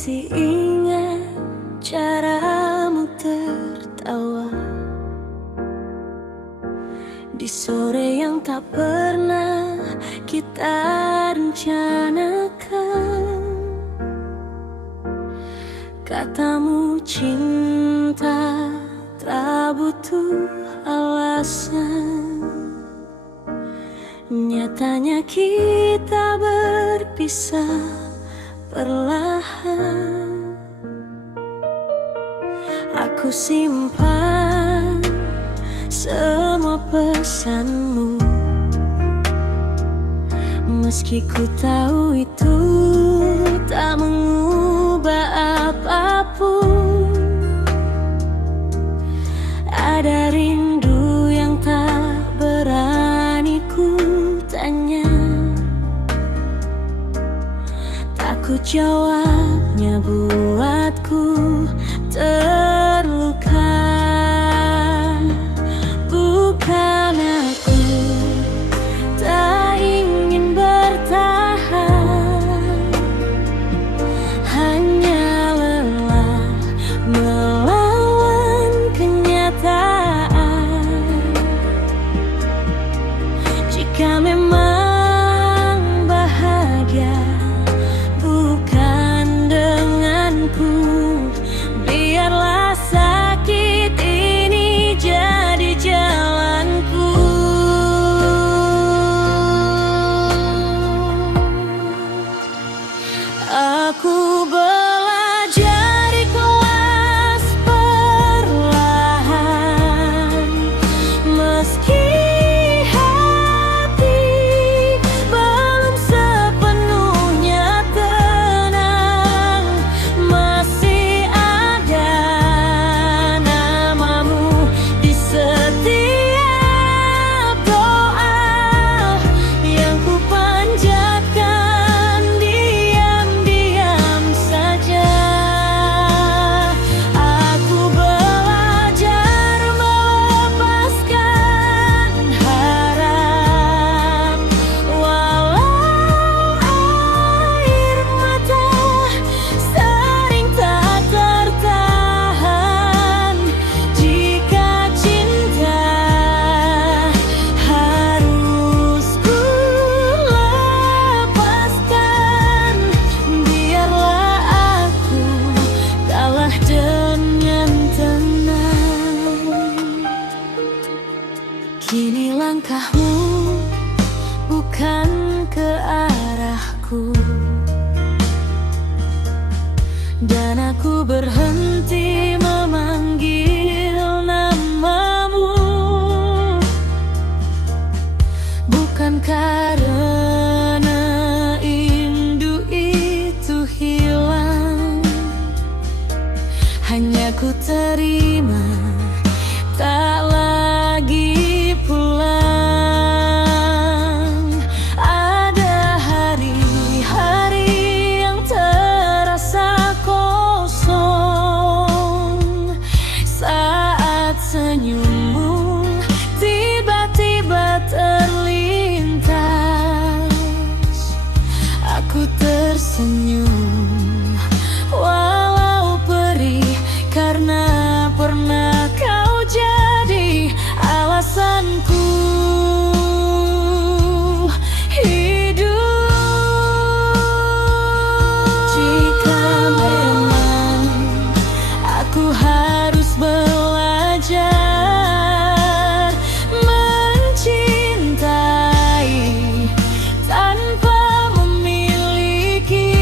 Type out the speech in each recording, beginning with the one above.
masih ingat caramu tertawa di sore yang tak pernah kita rencanakan. Katamu cinta tak butuh alasan. Nyatanya kita berpisah perlahan. Aku simpan semua pesanmu, meski ku tahu itu tak mengubah apapun. Ada rindu yang tak berani ku tanya, takut jawabnya buatku terluka. Bukan aku tak ingin bertahan, hanya lelah melawan kenyataan. Jika memang bahagia bukan denganku, biarlah sakit ini jadi jalanku. Aku belajar di kelas perlahan, meski hati belum sepenuhnya tenang. Masih ada namamu di setiap doa yang ku panjatkan diam-diam saja. Aku belajar melepaskan harap, walau air mata sering tak tertahan. Jika cinta harus ku lepaskan, biarlah aku kalah dengan tenang. Kini langkahmu bukan ke arahku, dan aku berhenti memanggil namamu. Bukan karena rindu itu hilang, hanya ku terima tak lagi pulang. Ada hari-hari yang terasa kosong saat senyummu tiba-tiba terlintas. Aku tersenyum walau perih, karena pernah kau jadi alasanku hidup. Jika memang aku harus belajar mencintai tanpa memiliki,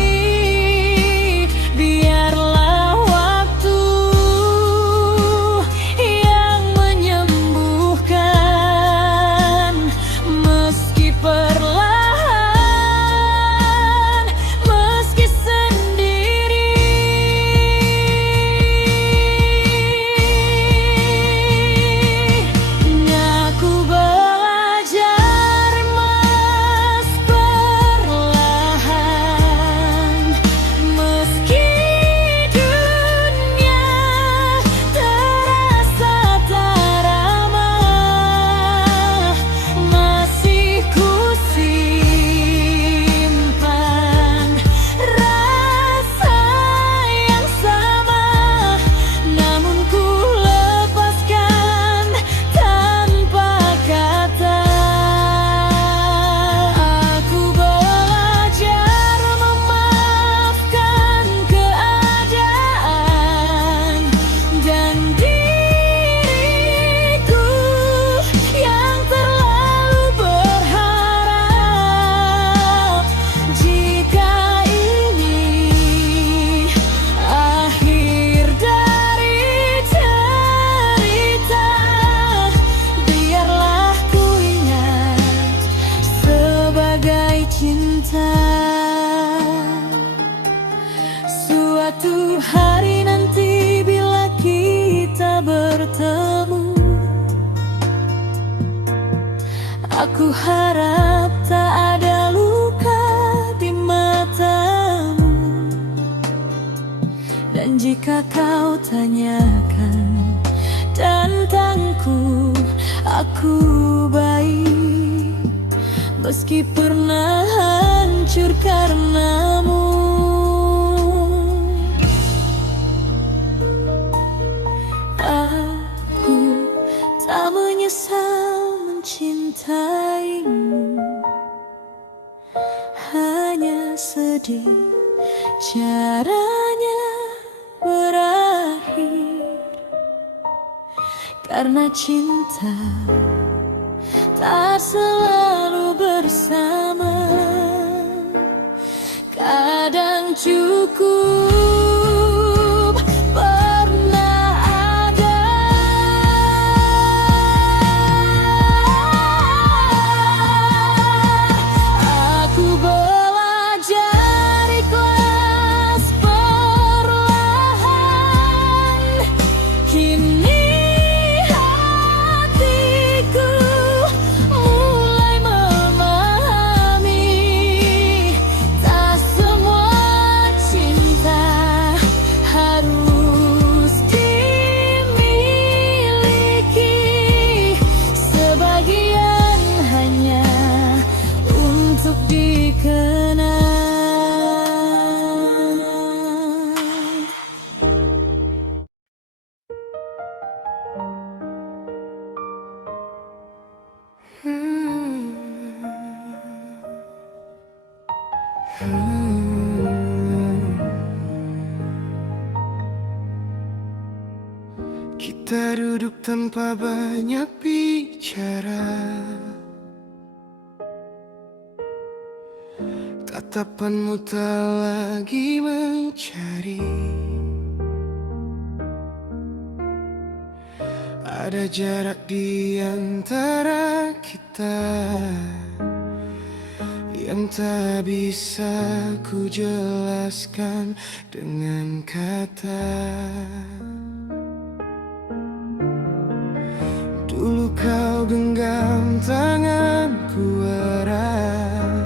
Aku harap tak ada luka di matamu. Dan jika kau tanyakan tentangku, aku baik, meski pernah hancur karenamu. Aku tak menyesal mencintaimu, hanya sedih caranya berakhir. Karena cinta tak selalu bersama, kadang cukup pernah ada. Aku belajar ikhlas perlahan, kini hatiku mulai memahami, tak semua cinta harus dimiliki. Sebagian hanya untuk dikenang. Kita duduk tanpa banyak bicara, tatapanmu tak lagi mencari. Ada jarak di antara kita yang tak bisa ku jelaskan dengan kata. Dulu kau genggam tanganku erat,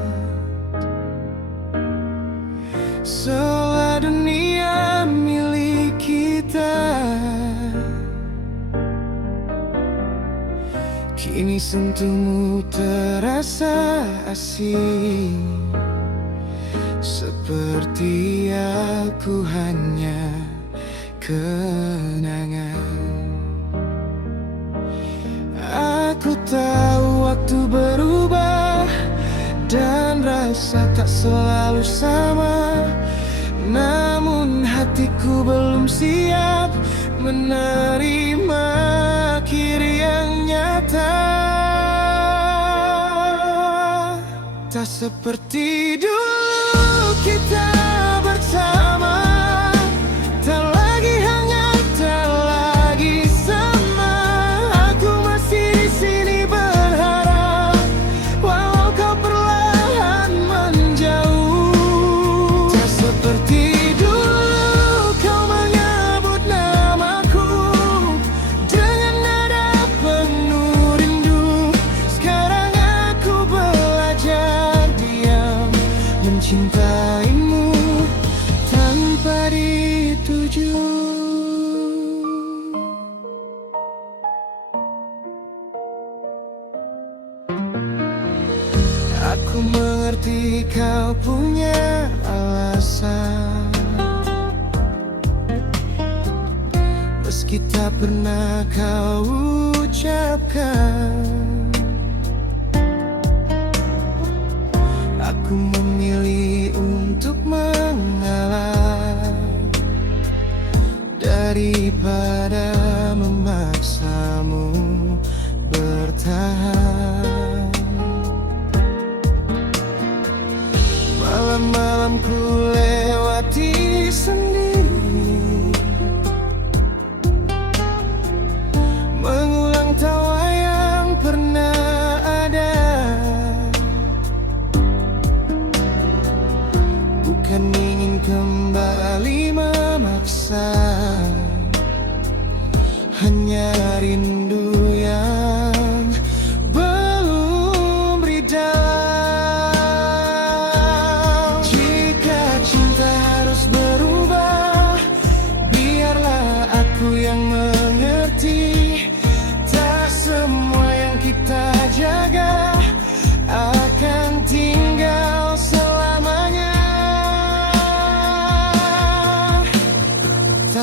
seolah dunia milik kita. Kini sentuhmu terasa asing, seperti aku hanya kenangan. Aku tahu waktu berubah dan rasa tak selalu sama, namun hatiku belum siap menerima akhir yang nyata. Tak seperti dulu kita bersama, tak lagi hangat, tak lagi sama. Aku masih di sini berharap, walau kau perlahan menjauh. Tak seperti dulu kau menyebut namaku dengan nada penuh rindu. Sekarang aku belajar diam mencintaimu tanpa dituju. Aku mengerti kau punya alasan, meski tak pernah kau ucapkan. Aku memilih untuk mengalah daripada memaksamu bertahan. Malam-malam ku lewati sendiri, mengulang tawa yang pernah ada. Bukan ingin kembali memaksa, hanya rindu yang belum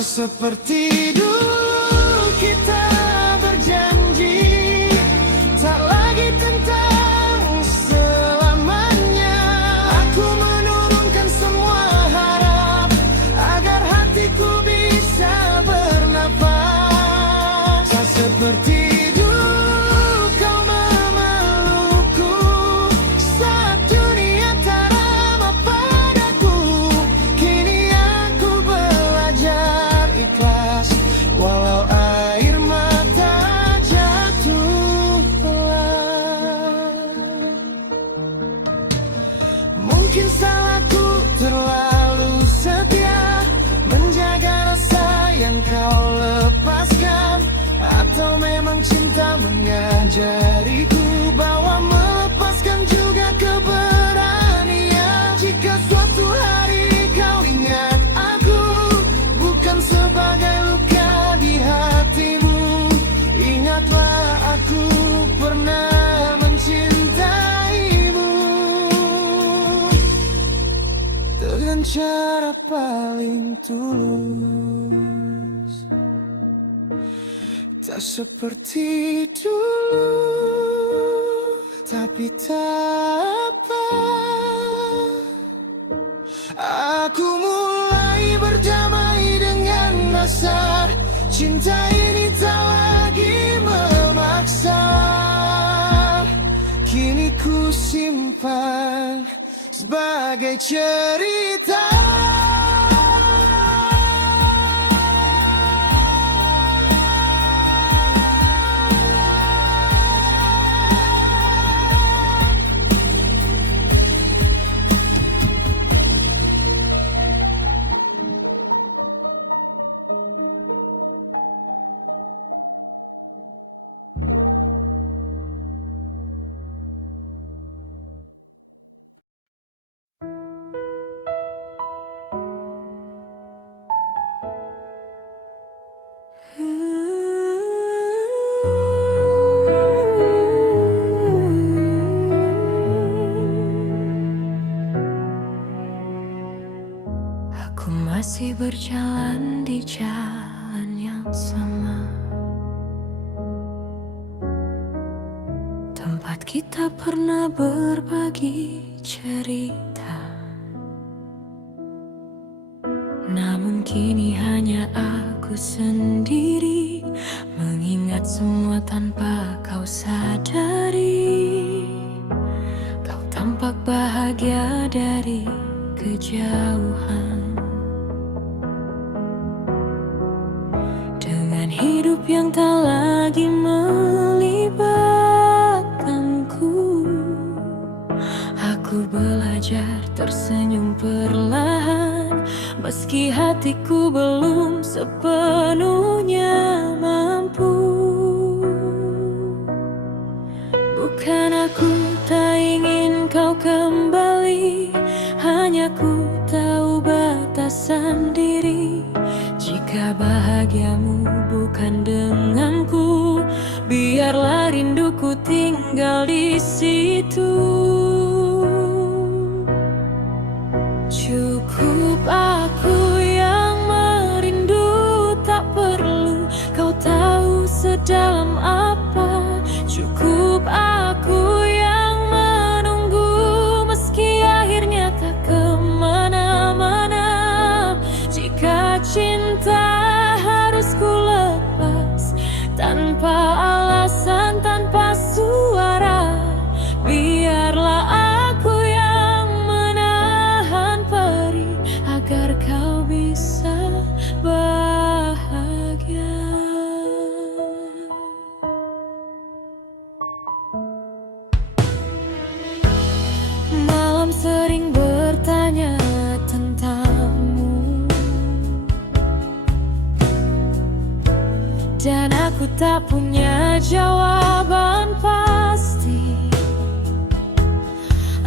seperti dulu kita berjanji, tak lagi tentang selamanya. Aku menurunkan semua harap agar hatiku bisa bernafas. Tak seperti dulu kau memelukku saat dunia tak ramah padaku. Kini aku belajar ikhlas walau air mata jatuh pelan. Mungkin salahku terlalu setia menjaga rasa yang kau lepaskan, atau memang cinta mengajariku bahwa melepaskan juga keberanian. Jika suatu hari kau ingat aku bukan sebagai luka di hatimu, ingatlah aku pernah mencintaimu dengan cara paling tulus. Tak seperti dulu, tapi tak apa. Aku mulai berdamai dengan rasa cinta ini tak lagi memaksa. Kini ku simpan sebagai cerita. Aku masih berjalan di jalan yang sama, tempat kita pernah berbagi cerita. Namun kini hanya aku sendiri, mengingat semua tanpa kau sadari. Kau tampak bahagia dari kejauhan, dengan hidup yang tak lagi melibatkanku. Aku belajar tersenyum perlahan, meski hatiku belum sepenuhnya mampu. Bukan aku tak ingin kau kembali, hanya ku tahu batasan diri. Jika bahagiamu bukan denganku, biarlah rinduku tinggal di situ. Cukup aku yang merindu, tak perlu kau tahu sedalam apa. Cukup aku yang menunggu, meski akhirnya tak kemana-mana. Jika cinta harus ku lepas tanpa alasan, tanpa suara, biarlah aku yang menahan perih agar kau bisa bahagia. Malam sering bertanya tentangmu, dan aku tak punya jawaban pasti.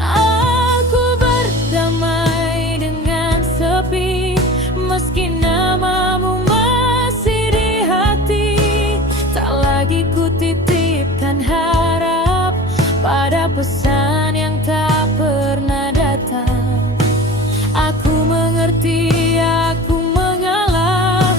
Aku berdamai dengan sepi, meski namamu masih di hati. Tak lagi ku titipkan harap pada pesan yang tak pernah datang. Aku mengerti, aku mengalah,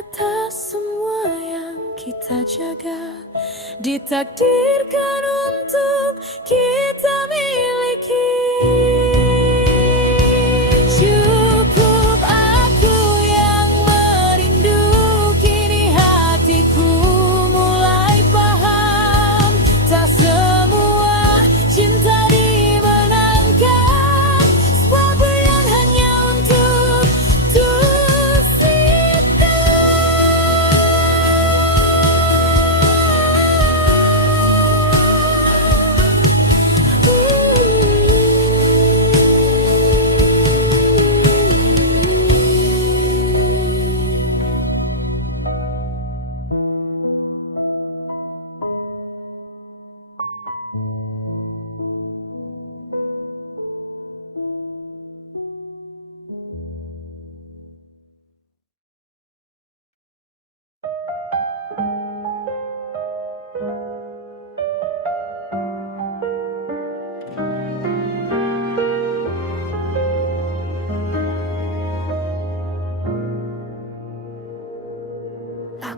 ternyata semua yang kita jaga ditakdirkan untuk kita miliki. Cukup aku yang merindu, kini hatiku mulai paham. Tak semua cinta dimenangkan, sebuah pilihan hanya untuk kita.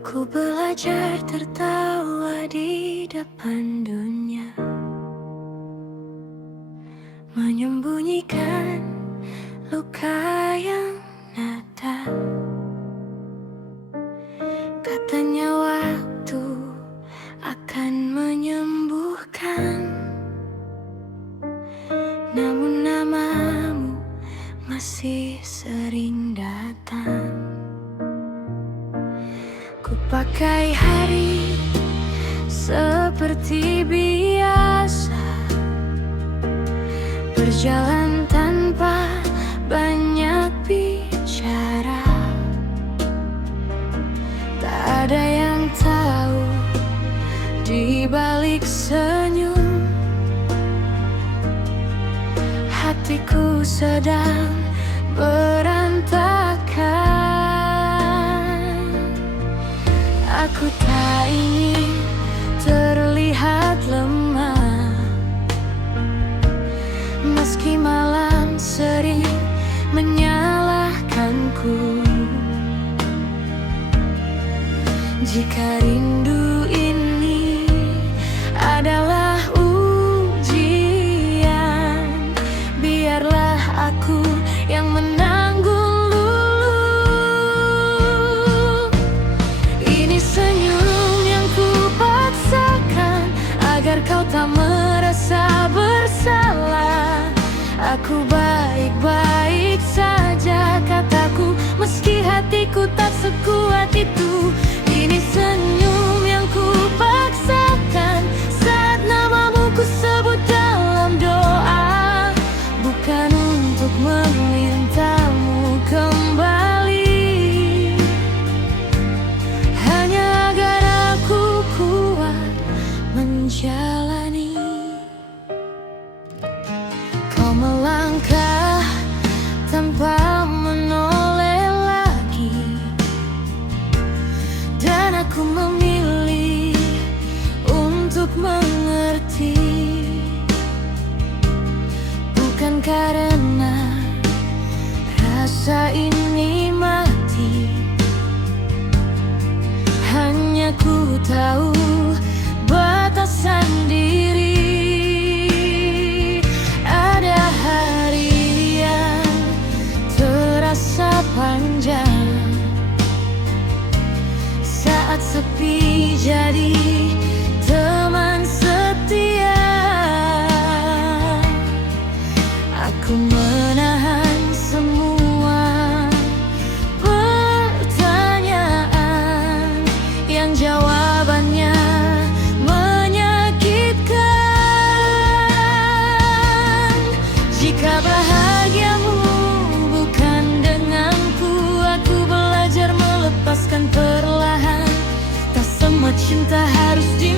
Aku belajar tertawa di depan dunia, menyembunyikan luka yang nyata. Katanya waktu akan menyembuhkan, namun namamu masih sering datang. Ku pakai hari seperti biasa, berjalan tanpa banyak bicara. Tak ada yang tahu di balik senyum, hatiku sedang berantakan. Aku tak ingin terlihat lemah, meski malam sering menyalahkanku. Jika rindu ini adalah ujian, biarlah aku yang menanggung dulu. Ini senyum yang ku paksakan agar kau tak merasa bersalah. Aku baik-baik saja, kataku, meski hatiku tak sekuat itu. Ini senyum yang ku paksakan saat namamu ku sebut dalam doa, bukan untuk memintamu kembali, hanya agar aku kuat menjalani. Kau melangkah tanpa menoleh lagi, dan aku memilih untuk mengerti, bukan karena rasa ini mati, hanya ku tahu batasan diri. Ada hari yang terasa panjang, saat sepi jadi teman setia. Aku menahan semua pertanyaan yang jawabannya menyakitkan. Jika bahagiamu bukan denganku, aku belajar melepaskan perlahan. Tak semua cinta harus di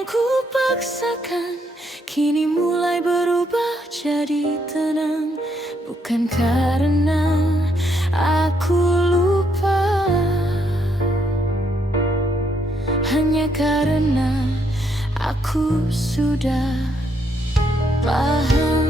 yang ku paksakan kini mulai berubah jadi tenang. Bukan karena aku lupa, hanya karena aku sudah paham.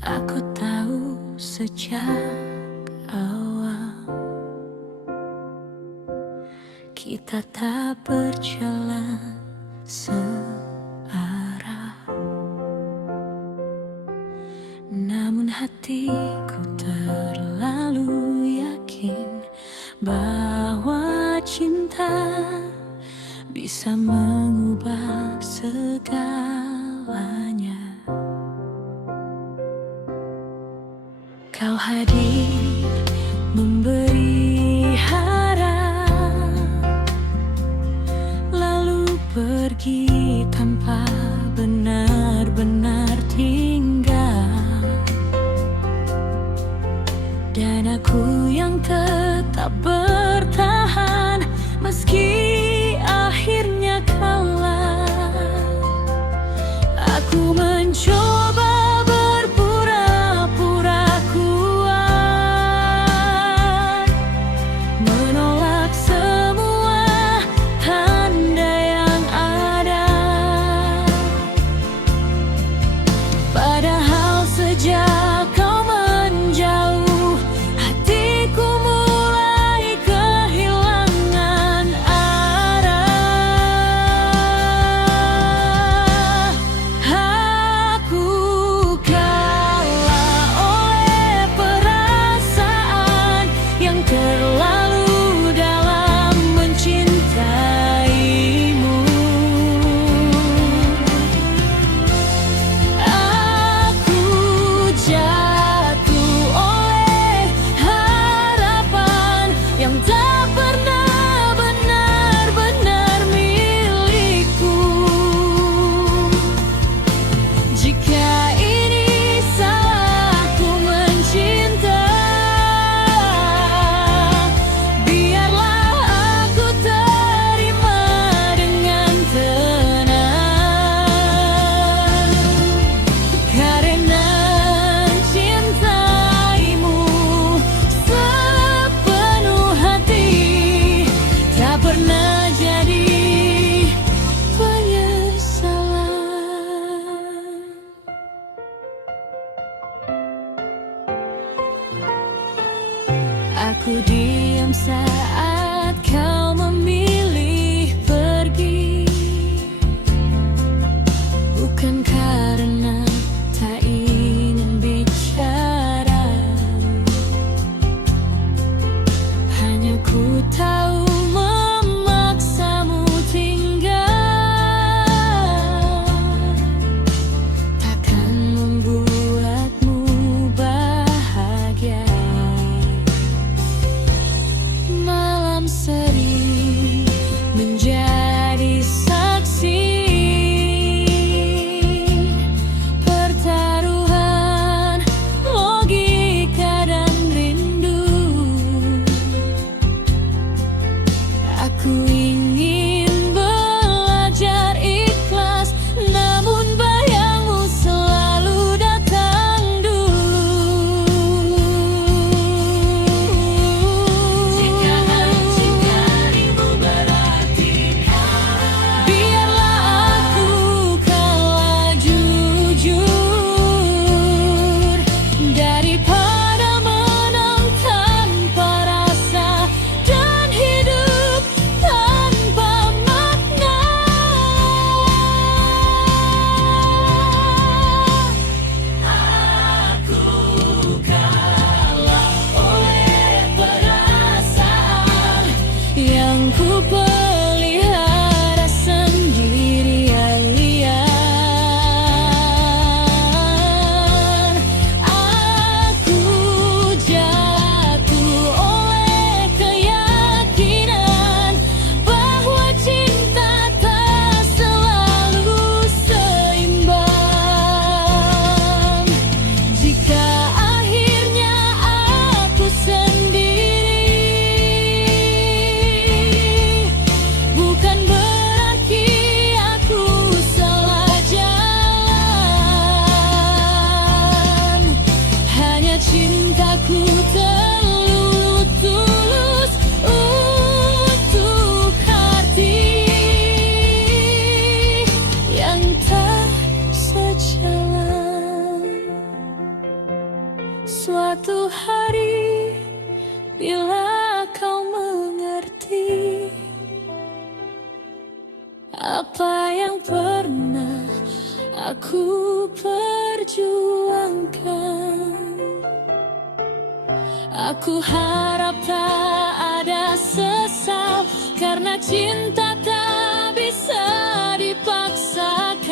Aku tahu sejak awal kita tak berjalan searah, namun hatiku terlalu yakin bahwa cinta bisa mengubah segalanya. Kau hadir memberi harap, lalu pergi tanpa benar-benar tinggal. Dan aku yang tetap bertahan meski akhirnya kalah. Aku mencoba aku diam saat kau memilih pergi, bukan karena tak ingin bicara, hanya ku tahu memaksamu tinggal takkan membuatmu bahagia. Malah aku perjuangkan. Aku harap tak ada sesal, karena cinta tak bisa dipaksakan.